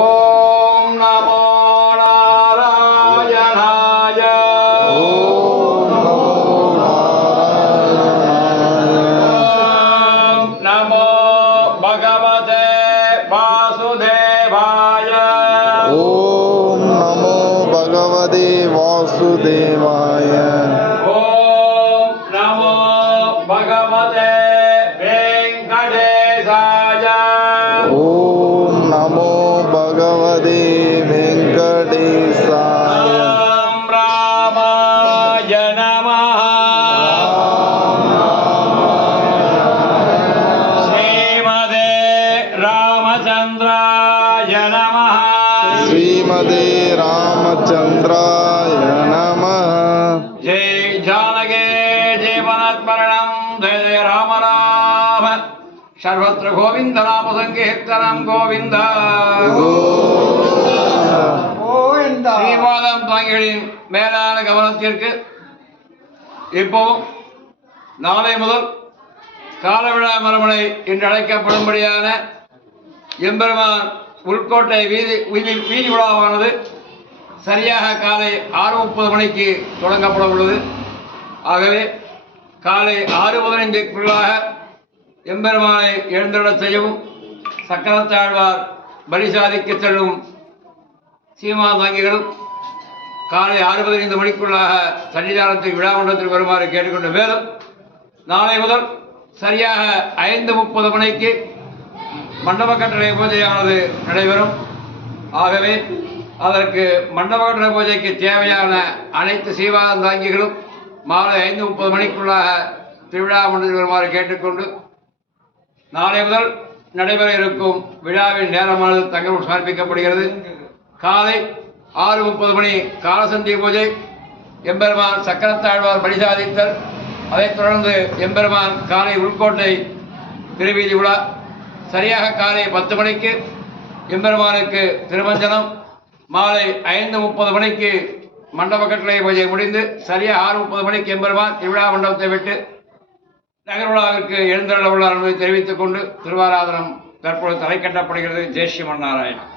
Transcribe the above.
ஓம் நமோ நாராயணாய. ஓம் நமோ பகவதே வாசுதேவாய. ஓம் நமோ பகவதே வாசுதேவாய. ஓம் நமோ பகவதே வெங்கடேசாய. ஓம் நமோ பகவதே வெங்கடேசாய. ராம் ராமாய நமः. ஸ்ரீமதே ராமச்சந்திராய நமः. ஸ்ரீமதே ராமச்சந்திராய நமः. ஜெய் ஜானகே ஜீவனஸ்மரணம் ஜெய ஜெய ராம ராம. சர்வத்திர கோவிந்த நாம சங்கீர்த்தனம் கோவிந்த. ஸ்ரீபாதம் தாங்கிகளின் மேலான கவனத்திற்கு இப்போ நாளை முதல் காலவிழா மரமனை என்று அழைக்கப்படும்படியான எம்பெருமான் உள்கோட்டை வீதி விழாவானது சரியாக காலை 6:30 மணிக்கு தொடங்கப்பட உள்ளது. ஆகவே காலை 6:15க்குள்ளாக எம்பெருமானை எழுந்தருளச் செய்யவும், சக்கரத்தாழ்வார் பலிசாதிக்கு செல்லும் சீமாதாங்கிகளும் காலை 6:15 மணிக்குள்ளாக சன்னிதானத்துக்கு விழாமண்டலத்தில் வருமாறு கேட்டுக்கொண்ட மேலும் நாளை முதல் சரியாக 5:30 மணிக்கு மண்டப கட்டளை பூஜையானது நடைபெறும். ஆகவே அதற்கு மண்டப கட்டளை பூஜைக்கு தேவையான அனைத்து சீவாதாங்கிகளும் மாலை 5:30 மணிக்குள்ளாக திருவிழா மண்டலத்தில் வருமாறு கேட்டுக்கொண்டு நாளை முதல் நடைபெற இருக்கும் விழாவின் நேரமானது தங்களுக்கு சமர்ப்பிக்கப்படுகிறது. காலை 6:30 மணி காலசந்தி பூஜை, எம்பெருமான் சக்கரத்தாழ்வார் பலிசாதித்தல், அதைத் தொடர்ந்து எம்பெருமான் காலை உள்கோட்டை திருவீதி விழா, சரியாக காலை 10 மணிக்கு எம்பெருமானுக்கு திருமஞ்சனம், மாலை 5:30 மணிக்கு மண்டப கட்டளை பூஜை முடிந்து சரியாக 6:30 மணிக்கு எம்பெருமான் திருவிழா மண்டபத்தை விட்டு நகர் விழாவிற்கு எழுந்தருள உள்ளார் என்பதை தெரிவித்துக் கொண்டு திருவாராதனம் தற்போது தலை கட்டப்படுகிறது. ஜெய் ஸ்ரீமன் நாராயணன்.